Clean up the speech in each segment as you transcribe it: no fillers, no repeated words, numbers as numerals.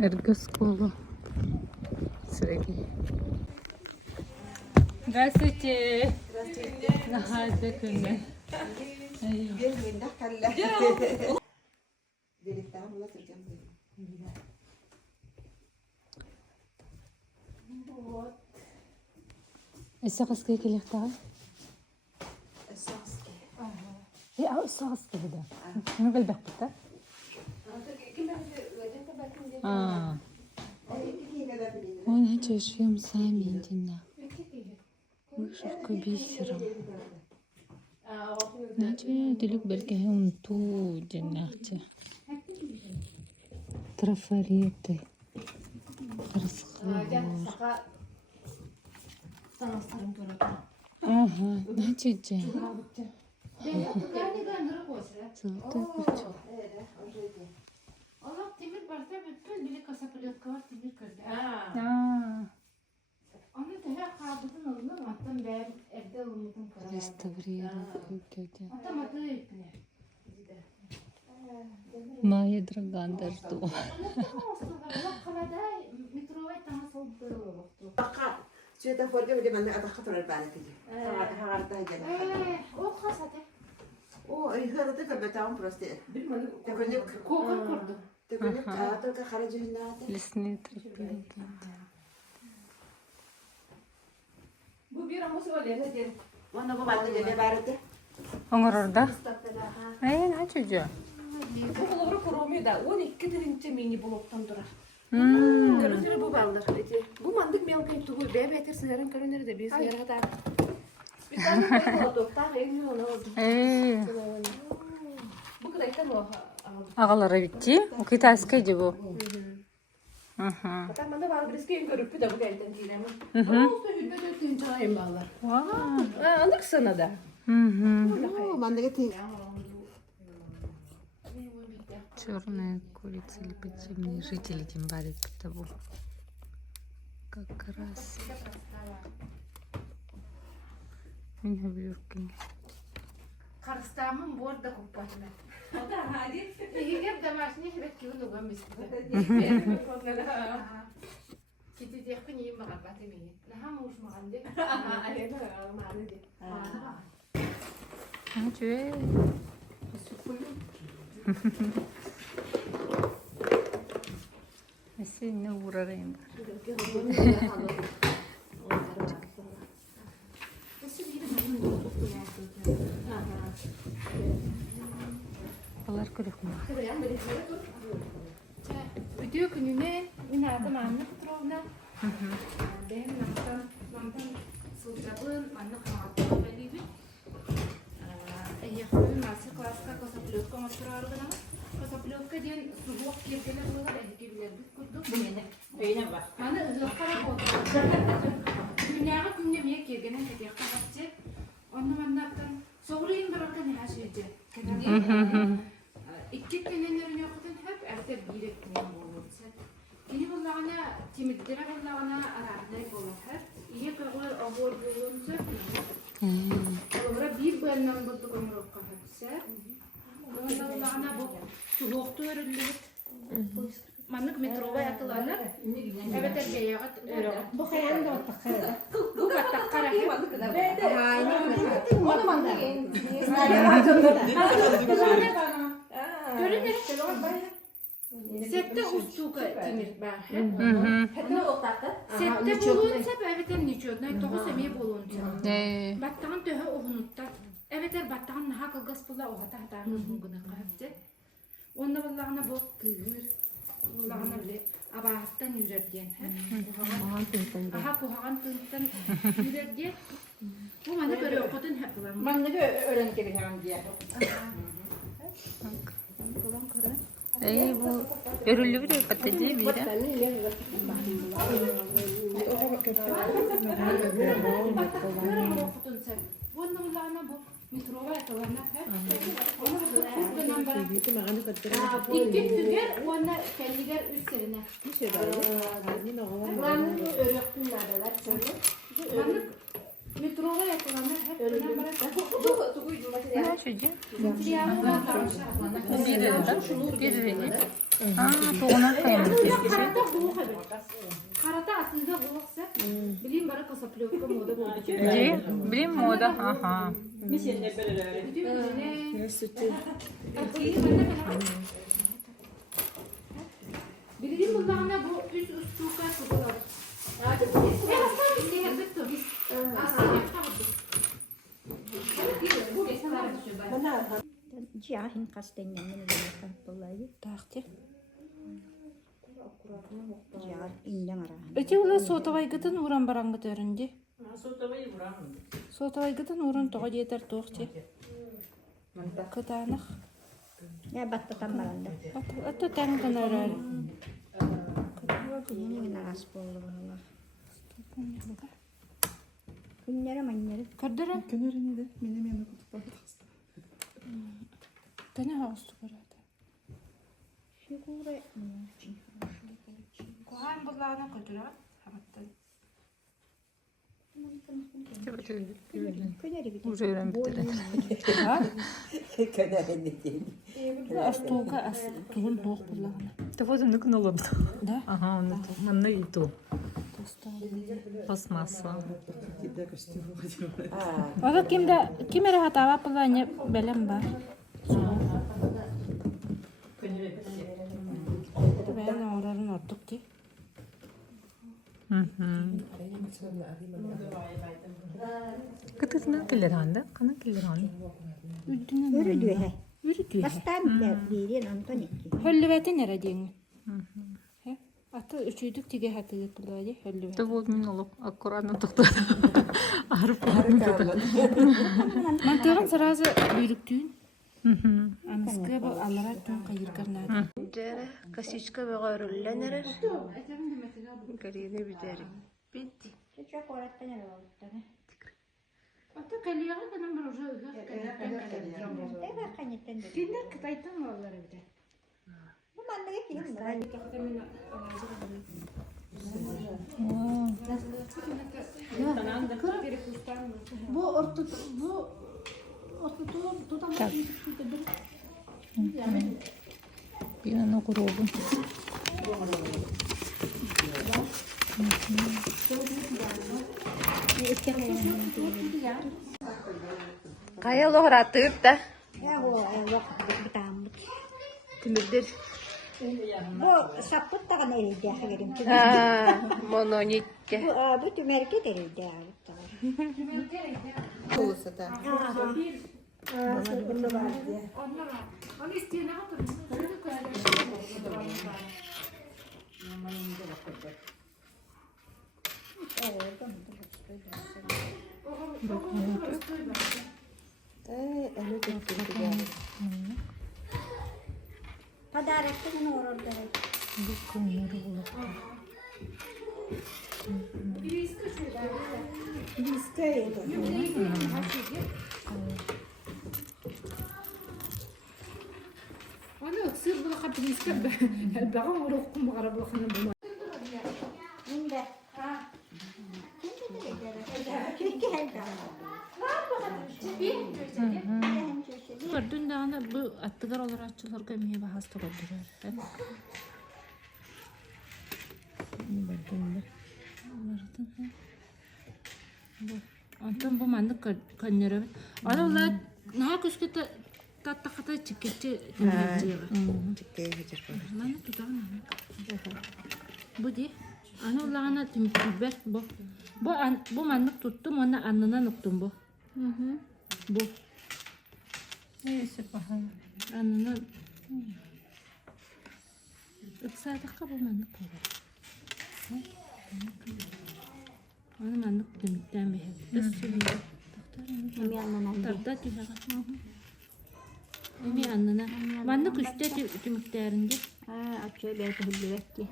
Эргосколу. Сергей. Здравствуйте. Здравствуйте. Нахадыкуны. Вот. السقسكي كي اختار؟ السقسكي. ايه السقسكي هذا. من قلبك بتا؟ وين هتعيش فيهم سامي دينا. وشوف بيسرا. ناجي دلوك بالكهون تو جناتي. ترفريتي. رسخور. Aha, ne çiçeği? Zıltı kurçu. Allah demir varsa bütün bile kasaplık var demir kırdı. Onu daha kabudun alınır mı? Hatta ben evde alınmadım kadar. Restavriye köyde. Hatta matı ipne. Maya dragandır du. Allah kalada mikrovet daha soğuk oldu. شو تفرجي بدي من أنا خطر البالك دي. هغرتها جدا. O kasada. أوه إيه هذا تكبر بتاعهم بروستي. تقول لك Kokan kurdu. تقول لك تلك خرجوا هنا. Lisni tripin. Bu bir ama söyle dedim. وأنا بابا عندي جنيه بارده. Onlar orada. Ne çocuğu? Bu olur kurumu da 12 dirince mini bloktan durar. Kalınları bu baldır. Bu mandık mevkin tuğu be beter sınırın kalınları da bir sınır hata. Bir tane böyle oldu. Ta evli ona oldu. Bu kadar da mı? Ağalara bitti. O kita askıydı bu. Hatta bana var birisi görüp de bu gelden diyemem. Olsa hüddet ettiğin çayım bağlar. Anlık sana da. أوه ما عندك تي. Черная курица или подземные жители Тимбари того. Как раз. Меня в юркине. Karıstamın bu arada kupatma. O da hadi. İyi gel damaşını hep kiulu gamis. Kiti diye ki niye mağabat eminim. Naha muş mağandı. Aynen mağandı. Ne diyor? Mesela ne uğrarayım var. Onlar kuruyor mu? Video gününe minata manlı kutrovna. Benim namtan sultabın manlı kamatta belli. Eğer masal klaska kasaplot komastrarı da kasaplot diyen subuq kirkeler burada belki bilir. Kurduk beni. Öyle bak. Ana ızıqara oldu. Dünyaga günne miye kirgenen hediye qabatçı. Onu manattan soğrayın bırakın her şeyce. İki tenenlerin yoxudan hep erte birek tenen bolursa. Kini bollağına timiddire bollağına araqday bolur hep. İye qağlar ağır bolursa. Sonra bir bölümden buldu konurukka hepsi. Onda bollağına bu soğuktu örülülük. Manlık metroba yatılanlar. Evet ergeye at. Bu kayan da otakara. Bu batakara. Onu mandık. Görünür. Sette ustuka timir ben. Hatta otakta. Sette bulunsa evet niço. Ne toğu semeye bulunsa. Ne? Battan töhe oğunutta. Evet battan naha kılgas bulla oğa tahtarın hunguna kahaptı. Onda vallağına bu kığır. Vallağına bile abahattan yürergen. Aha kuhağın kığıttan yürergen. Bu manı böyle okudun hep bulan. Mandık öğren gereken diye. Bu örülü bir patates bir de. Onda vallağına bu mikrova yatılanlar hep. İki tüger, ona kelliger üstlerine. Mandık öğretmenler şöyle. Manlık mikrova yatılanlar hep. Ne çocuğu? Siyahı var. Bir de. Bir rengi. Toğunan kaynadı. Karata boğuk evet. Karata aslında boğuksa. Bileyim bari kasaplıyokka moda boğuk. Bileyim moda. Aha. Bileyim bunlarına bu üst tukar tutular. Aslında bir şey yaptık da biz. Aslında yaptık. Bu mesela Ciahin kastenyen ne demek vallahi. Tahtı. Ciah inden ara. Öte ula sotavaygıdan uğran barangı töründü. Sotavaygıdan uğran toğa yeter toğçı. Kıtanıq. Ya batta tam baranda. Atı təngən arar. Yeni naras boldu valla. Günlere manları. Kördürən. Könörünü de benim yanına kutup Təni haustu qarada. Figure. Kohan bulağına kördürən. Hamattan. Köneri bir Уже öğrenbittiler. Könörünü değil. Astuğga as tuğun toğ bulağına. Tabii ne kadar oldu. Da. Aha, onu itu. Dostum. Пластмасса. Oda kim rahat ava bulağına belem var. Ben orarın ottuk ki. Kıtırına killer anda. Kana killer anda. Yürü diyor he. Yürü diyor. Kastan değil Antonik. Höllüveti nere diyorsun? Atı üçüydük tige hatı yapılıyor. Höllüveti. Да вот мен олып аккуратно тоқтады. Арып Mantığın sırası büyüktüğün. Anıskı bu allara tüm kayırkarlar. Dere kasiçka ve gayrullenere. Garide bideri. Bitti. Çok öğretmen ne oldu tabii. Ata kaliyaga kanım bir ucu ıgır. Demek kanyetten de. Kinder kıtaytan malları bir de. Bu mandaya kilim var. Bu orta tutamaz. Bir ana grubu. Kaya lohratır da. Ya bu vakit bir tamlık. Timirdir. Bu sapıt da kan elde haberim. Mononitte. Bu tümerke de elde. Olsa da. Onu isteyene hatırlıyor. Padarakta ne orada? Onu sır bula kapını iskabbe. Elbağa uğruqkum qarabla xanım bu. Ninde? Çünkü her Gördün dağına bu attıgar olur atçılar gömüye bahasta gördüler. Anton bu mandık kanları. Aralar ne köşke tattakata çıkıcı temizliği var. Mana tutamam. Bu di. Ana Allah'ına tümber bu. Bu mandık tuttum ona anına noktum bu. Bu. Neyse bakalım. Anına. Iksadıkka bu mandık olur. Ana mandık demikten bir hep. Hem yanına Tarda tüyler. Emi anına. Mandık üstte tümüklerinde. açıyor belki hüllüvetti.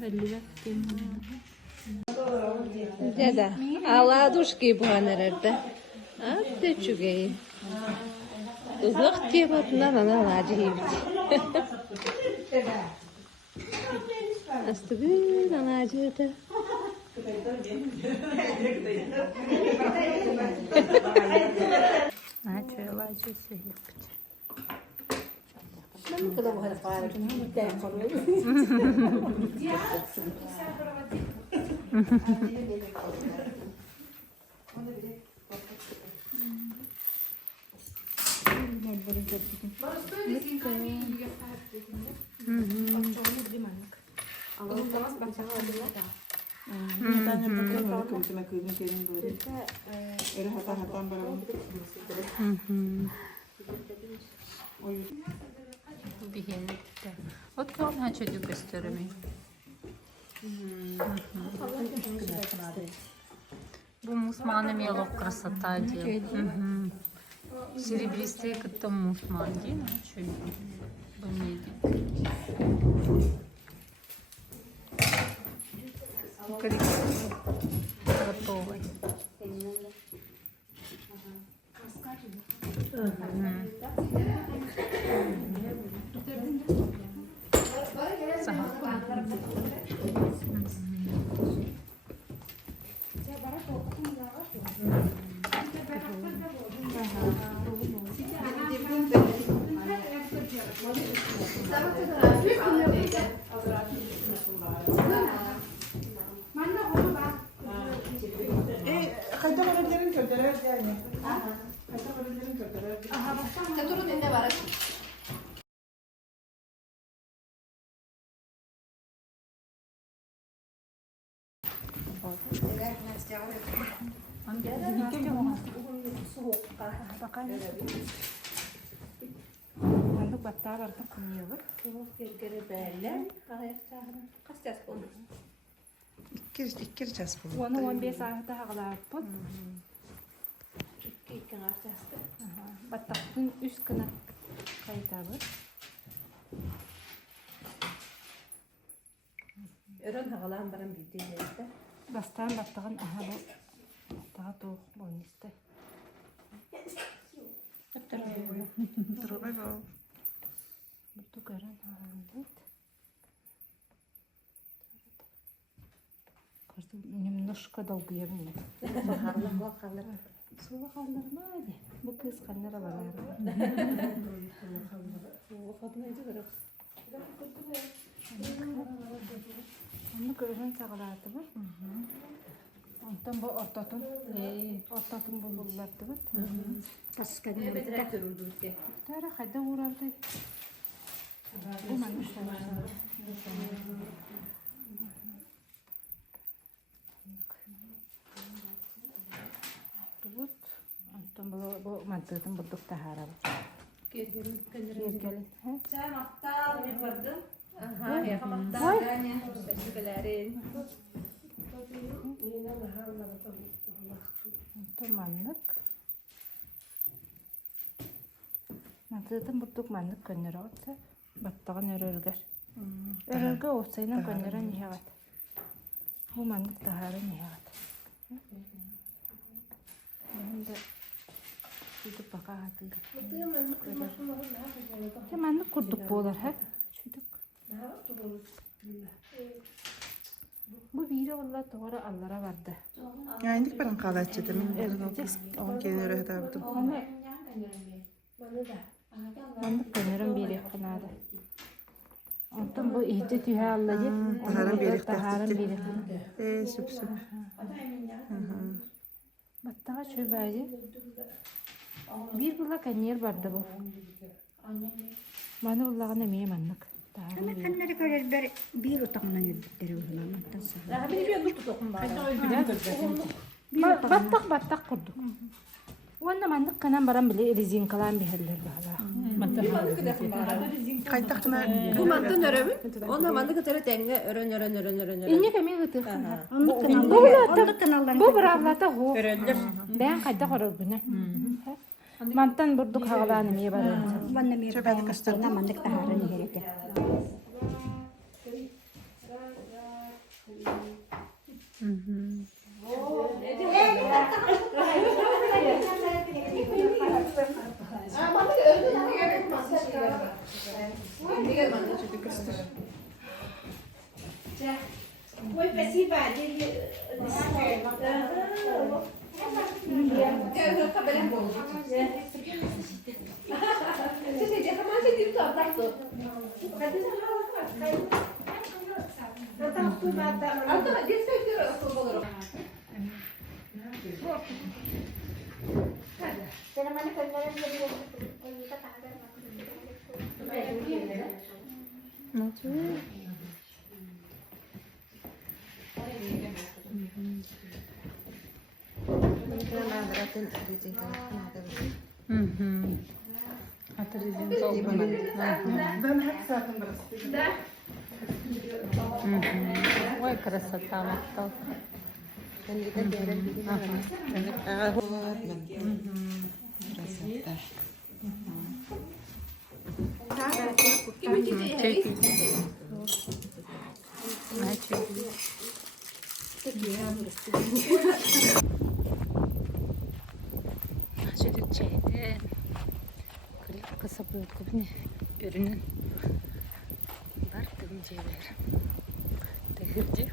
Hallüvet Dede. Allah duşki bu nerede? Atte çügeyi. Uzak diye batına bana lacivit. Astı bir lacivit. Ha, çöyle acı yapacağım. Bu kadar bu kadar fare. Bir de konuyor. Bihenlikte. Ot kalma çocuk göstermeyi. Bu мусманы мелок красота делает. Серебристые как-то мусман, да? Чуть помеди. Готовый. Mandık battağı var da kınıyor bak. Gergeri beğenler. Kaç yaş oldu? İkkir ças bu. Onu 15 ayda hağlar bu. İki artası. Battağın üst kına kaydı. Örün hağlan baran bir deyildi. Bastağın battağın aha bu. Daha doğuk bunu iste. Дорогой бал. Буду гаран хавалет. Кажется, немножко долгоемный. Сула халлармады. Bu kız kanlara barar. Onu görün sağlardı bu. Ondan bu ortatın. Ortatın bu bullardı bu. Kaskadın. Tara hayda uğrardı. Bu manmış var. Tut. Ondan bu mantığın bulduk da harap. Gergeli. Sen hatta ne vardı? Aha, Hatta yani teşekkürlerim. Ondan manlık. Mantığın bulduk manlık gönlere olsa. Battağın örülger. Örülger olsayla gönlere nihavet. Bu manlık da harap nihavet. Benim de çocuk baka hatırlı. Temanlık kurduk bu olar ha. Çocuk. Bu biri valla doğru Allah'a vardı. Ya indik ben kalatçı demin. On kelini öyle hatabdım. Manlık gönlüm bir yakınada. Ondan bu iyice tühe Allah'ı. Taharın bir Taharın bir yakınada. Süp süp. Battağa çöbeydi. Bir bulla kanyer vardı bu. Bana bullağın emeği manlık. Ama kanları göre bir utanına yürüdükleri uzmanın. Battak kurduk. Onda mandık kanan baran bile rezin kalan bir haller bağla. Kaytaktına. Bu mantın örümü. Onda mantık ötürü tenge örün. İnne kemi gıtı. Kanalları Bu bıravlata ho. Ben kayda korur güne. Mantan burduk havalan emeği var. bana bir kayakastayla mandık taharını gerek. Ой, красота, Мактал. Çocuk şeyde kasap gibi ürünün var kılınca ver. Tehirci.